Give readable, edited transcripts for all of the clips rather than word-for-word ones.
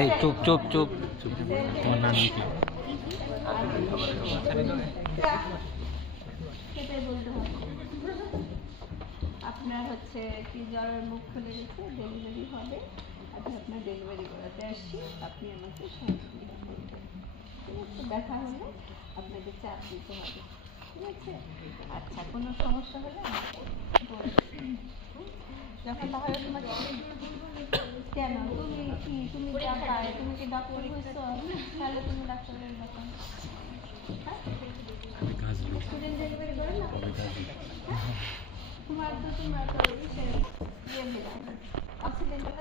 এই চুপ চুপ চুপ তোমার নাম কি? আপনার হচ্ছে কি জ্বরের মুখ খুলে গেছে, ডেলিভারি হবে, আচ্ছা আপনার ডেলিভারি করাতে আসছি, আপনি আমাকে সহযোগিতা করবেন, ঠিক আছে? দেখা হলে আপনাকে চাপ দিতে হবে, ঠিক আছে? আচ্ছা, কোনো সমস্যা হলে আমাকে বলবেন। যখন তাহলে তোমাকে কেন তুমি কি তুমি চাপ পায়, তুমি কি ডক্টর হয়েছো, তাহলে তুমি ডাক্তারের ব্যাপার স্টুডেন্ট ডেলিভারি করো না, তোমার তো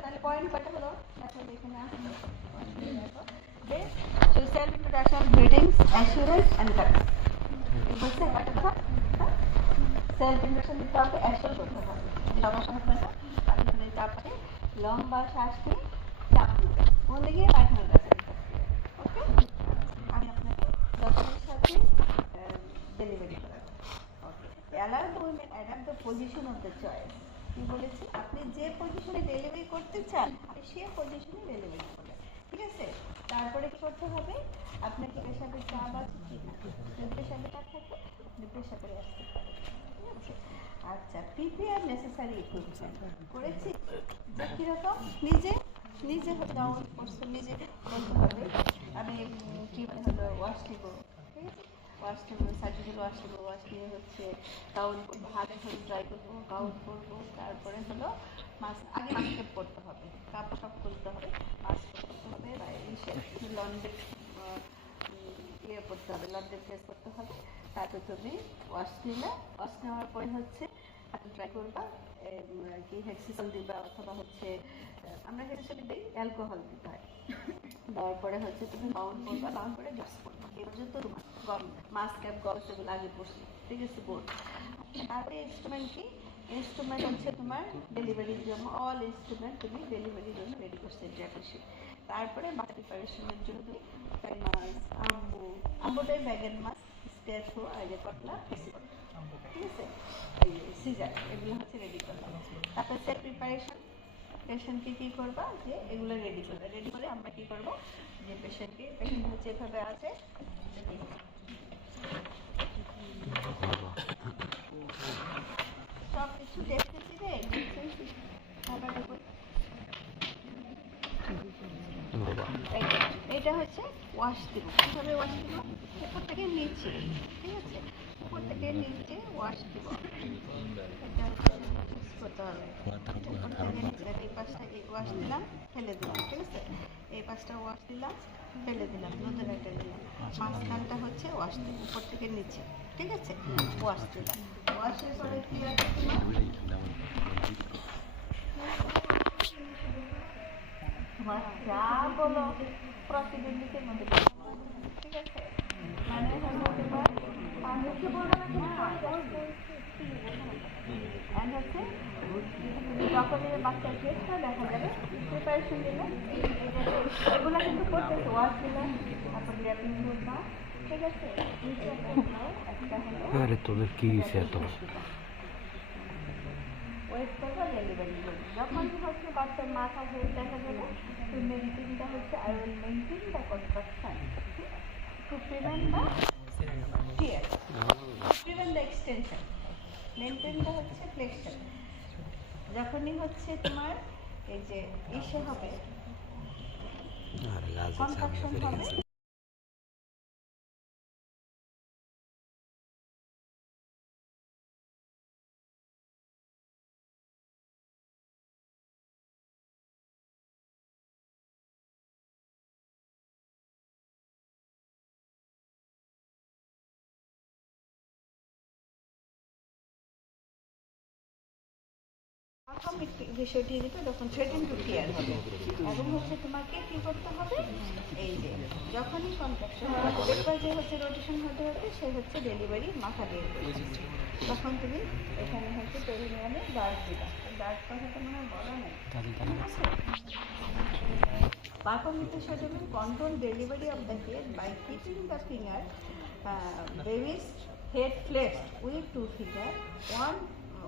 তাহলে পয়েন্ট কটা হলো তাহলে এখানে আসুন। So self introduction, greetings, assurance and courtesy. বুঝতে পারছো? সেলফ ইন্ট্রোডাকশন দিতে হবে, অ্যাসিওর করতে হবে, সমস্যা হবে না। পায়খানায় চাপে লম্বা শ্বাস নিয়ে চাপ দিতে, কোন দিকে পায়খানার কাছে। ওকে, আমি আপনাকে ডক্টরের সাথে ডেলিভারি করাবো। Okay, allow the women adapt the position of the choice. কি বলেছি? আপনি যে পজিশনে ডেলিভারি করতে চান আপনি সে পজিশনে ডেলিভারি করবেন, ঠিক আছে? তারপরে কি করতে হবে? আপনাকে পেশাবের চাপ আছে কি না, যদি পেশাবের চাপ থাকে আপনি পেশাবে আসতে পারেন, ঠিক আছে? আচ্ছা, প্রিপেয়ার নেসেসারি ইকুইপমেন্ট করেছি। যে কীরকম নিজে নিজে ডাউন করছো, নিজে বলতে হবে আমি কী হলো ওয়াশ নিব, ঠিক আছে? ওয়াশ নেব, সার্জিক্যাল ওয়াশ নেব, ওয়াশ নিয়ে হচ্ছে গাউন ভালো করে ট্রাই করবো, গাউন করবো, তারপরে হলো আগে মাস্কেপ করতে হবে, কাপড় সব করতে হবে, মাস্কেপ করতে হবে, লন্ড্রি ইয়ে করতে হবে, লন্ড্রি প্রেস করতে হবে। তারপর তুমি ওয়াশ নিলে, ওয়াশ নেওয়ার পরে হচ্ছে আপনি ট্রাই করবা কি হেক্সিসল দিবা, অথবা হচ্ছে আমরা হেক্সিসল দিই, অ্যালকোহল দিতে হয়। তারপরে হচ্ছে তুমি বাউন্ড করবা, বাউন্ড করে জস করবা, এই পর্যন্ত তোমার মাস্ক ক্যাপ গলস এগুলো আগে পড়ছি, ঠিক আছে? বোর্ড। তারপরে ইনস্ট্রুমেন্ট কি? ইনস্ট্রুমেন্ট হচ্ছে তোমার ডেলিভারির জন্য, অল ইনস্ট্রুমেন্ট তুমি ডেলিভারির জন্য রেডি করছে জ্যাকেশি। তারপরে বাকি প্রিপারেশনের জন্য তুমি মাছ, আম্বুটাই ব্যাগের মাছ, স্ট্যাচু, আগে পাতলা, ঠিক আছে? এই সিজার, এগুলো হচ্ছে রেডি করবা। তারপরে সেট প্রিপারেশন, পেশেন্টকে কী করবা যে এগুলো রেডি করবে, রেডি করে আমরা কী করবো যে পেশেন্ট হচ্ছে এভাবে আছে, সব কিছু দেখতেছি রে, এটা হচ্ছে ওয়াশ দিব। কীভাবে ওয়াশ দিব? উপর থেকে নিচে, ঠিক আছে? উপর থেকে নিচে ওয়াশ দিব, এটা করতে হবে। এই পাশটা ওয়াশ দিলাম, ফেলে দিলাম, ঠিক আছে? এই পাশটা ওয়াশ দিলাম, ফেলে দিলাম, নতুন একটা দিলাম, মাঝখানটা হচ্ছে ওয়াশ দিলাম, উপর থেকে নিচে, ঠিক আছে? ওয়াশ দিলাম, ওয়াশের পরে কি আছে তোমার যা বলো প্রসিডিউরিটির মধ্যে, ঠিক আছে? মানে হলো তোমার মুখে বলবো না, অ্যান্ড হচ্ছে যখন বাচ্চার ফেসটা দেখা যাবে প্রিপারেশন দিলে এগুলো কিন্তু করতেছে, ওয়াশ দিলে, তারপর র্যাপিং করবা, ঠিক আছে? একটা হলো আরে তোদের কি হয়েছে এত? ওয়েট করবা, ডেলিভারি করবে। যখন হচ্ছে বাচ্চার মাথা হেড দেখা যাবে, তো মেনটেনটা হচ্ছে I will maintain the construction to prevent the tear, prevent the extension. মেনটেনটা হচ্ছে ফ্লেক্সন। যখনই হচ্ছে তোমার এই যে ইসে হবে, কনট্রাকশন হবে, প্রথম বিষয়টি যেটা যখন থ্রেটেন টু টিয়ার হবে, এবং হচ্ছে তোমাকে কি করতে হবে, এই যে যখনই কন্ট্রাকশন দেখবা যে হচ্ছে রোটেশন হতে হতে সে হচ্ছে ডেলিভারি মাথা বের করছে, তখন তুমি এখানে হচ্ছে পেরিনিয়ামে ডার্ট দিবা। ডার্ট কথাটা মনে হয় বলা নেই, ঠিক আছে? Perform with the scheduling control delivery of the head by keeping the finger baby's head flexed with two finger,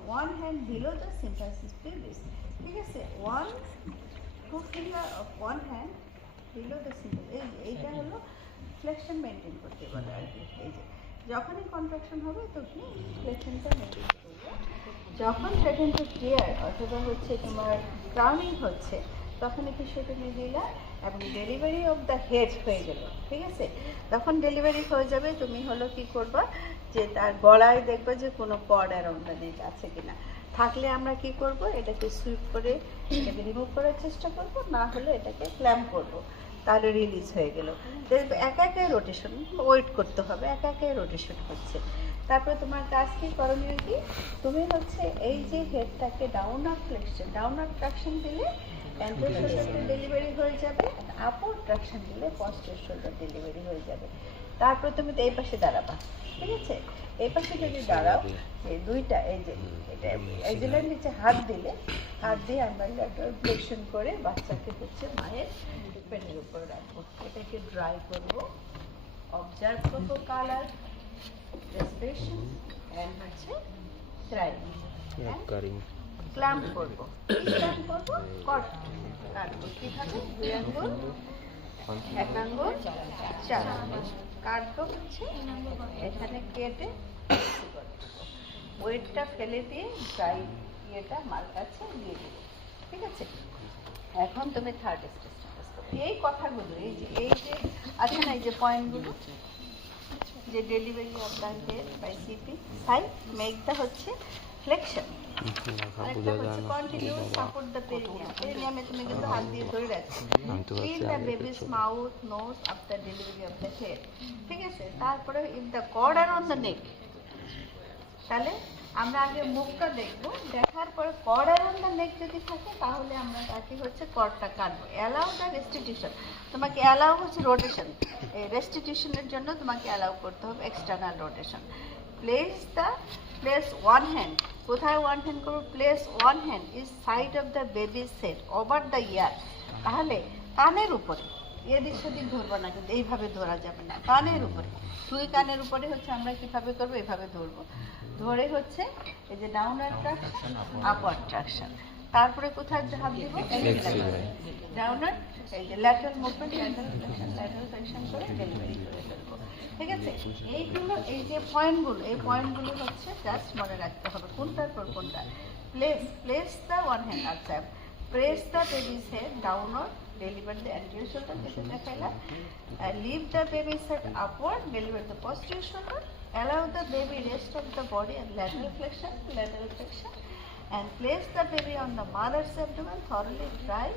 one hand below the symphysis pubis. ঠিক আছে, two finger of one hand below the symphysis. এইটা হলো flexion maintain করতে বলে আর কি। এই যে যখনই কন্ট্রাকশন হবে তখনই ফ্লেকশনটা মেনটেন করবে। যখন থ্রেটেন টু টিয়ার অথবা হচ্ছে তোমার ক্রাউনিং হচ্ছে তখন একটু সেটা নিয়ে দিলা এবং ডেলিভারি অফ দ্য হেড হয়ে গেল। ঠিক আছে, যখন ডেলিভারি হয়ে যাবে তুমি হলো কি করবা যে তার গলায় দেখবে যে কোনো কর্ড অ্যারাউন্ড দ্য নেক আছে কিনা, থাকলে আমরা কি করব এটাকে সুইপ করে এটাকে রিমুভ করার চেষ্টা করব, না হলে এটাকে ক্ল্যাম্প করব, তাহলে রিলিজ হয়ে গেল। দেখবে একা একা রোটেশন ওয়েট করতে হবে, একা একা রোটেশন হচ্ছে। তারপরে তোমার কাজ কি করণীয় কি, তুমি হচ্ছে এই যে হেডটাকে ডাউনওয়ার্ড ফ্লেকশন ডাউনওয়ার্ড ট্রাকশন দিলে অ্যান্টেরিয়র শোল্ডার ডেলিভারি হয়ে যাবে, আপওয়ার্ড ট্রাকশন দিলে পস্টেরিয়র শোল্ডার ডেলিভারি হয়ে যাবে। তারপরে তুমি তো এই পাশে দাঁড়াবা। ঠিক আছে, এই পাশে যদি দাঁড়াও এই দুইটা এই যে এটা এক্সিলের নিচে হাত দিলে হাত দিয়ে আমরা ল্যাটারাল ফ্লেকশন করে বাচ্চাকে হচ্ছে মায়ের পেটের উপর রাখবো। এটাকে ড্রাই করবো, অবজার্ভ করবো কালার, রেসপিরেশন এন্ড হচ্ছে ড্রাই ক্ল্যাম্প করবো। ক্ল্যাম্প করবো কাটবো কিভাবে, 2 আঙ্গুল 1 আঙ্গুল 4 আঙ্গুল কাটবো হচ্ছে এখানে কেটে ওয়েটটা ফেলে দিয়ে ড্রাই ইয়েটা মার কাছে দিয়ে দেবো। ঠিক আছে, এখন তুমি থার্ড স্টেজ এই কথাগুলো এই যে আছে না এই যে পয়েন্টগুলো যে delivery of the head by CP side make the হচ্ছে ফ্লেকশন, আরেকটা হচ্ছে কন্টিনিউ সাপোর্ট দ্য পেরিনিয়াম। পেরিনিয়ামে তুমি কিন্তু হাত দিয়ে ধরে রাখছো, feel the baby's mouth nose after delivery of the head. ঠিক আছে, তারপরে if the cord are on the neck, তাহলে আমরা আগে মুখটা দেখবো, দেখার পরে cord are on the neck যদি থাকে তাহলে আমরা তাকে হচ্ছে কর্ডটা কাটবো। অ্যালাউ দ্য রেস্টিটিউশন, তোমাকে অ্যালাউ হচ্ছে রোটেশন, এই রেস্টিটিউশনের জন্য তোমাকে অ্যালাউ করতে হবে external rotation. Place one hand, কোথায় ওয়ান হ্যান্ড করবো, place one hand is side of the babies head over the year, তাহলে কানের উপরে এদিক সেদিক ধরবো না, কিন্তু এইভাবে ধরা যাবে না, কানের উপরে, 2 কানের উপরে হচ্ছে আমরা কিভাবে করবো এইভাবে ধরবো, ধরে হচ্ছে এই যে ডাউনওয়ার্ড ট্রাকশন আপওয়ার্ড ট্রাকশন। তারপরে কোথায় হাত দিব, ডাউনওয়ার্ড এই যে ল্যাটারাল মুভমেন্ট ল্যাটারাল ফ্লেকশন করে ডেলিভারি করে ফেলবো। ঠিক আছে, এইগুলো এই যে পয়েন্টগুলো এই পয়েন্টগুলো হচ্ছে জাস্ট মনে রাখতে হবে কোনটার পর কোনটা। প্লেস দ্য ওয়ান হ্যান্ড আচ্ছা, press the babies head downward, deliver the anterior shoulder, যেটা দেখাইলাম, leave the baby's head upward, deliver the posterior shoulder, allow the baby rest of the body and lateral flexion, and place the baby on the mother's abdomen, thoroughly dry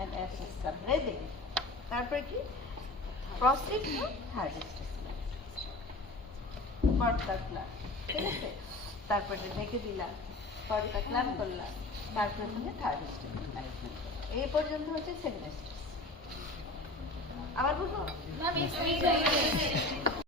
and assist the breathing. তারপরে কি, proceed to third stage, পর্দা ক্লাম। ঠিক আছে, তারপরে ঢেকে দিলাম, পর্দা ক্লাম করলাম, তারপরে তুমি থার্ড স্টেজ ম্যানেজমেন্ট। এই পর্যন্ত হচ্ছে সেকেন্ড স্টেজ। আবার বলবো না,